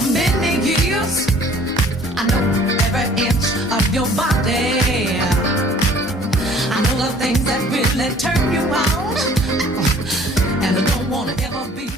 for many years. I know every inch of your body. I know the things that really turn you on, and I don't wanna ever be.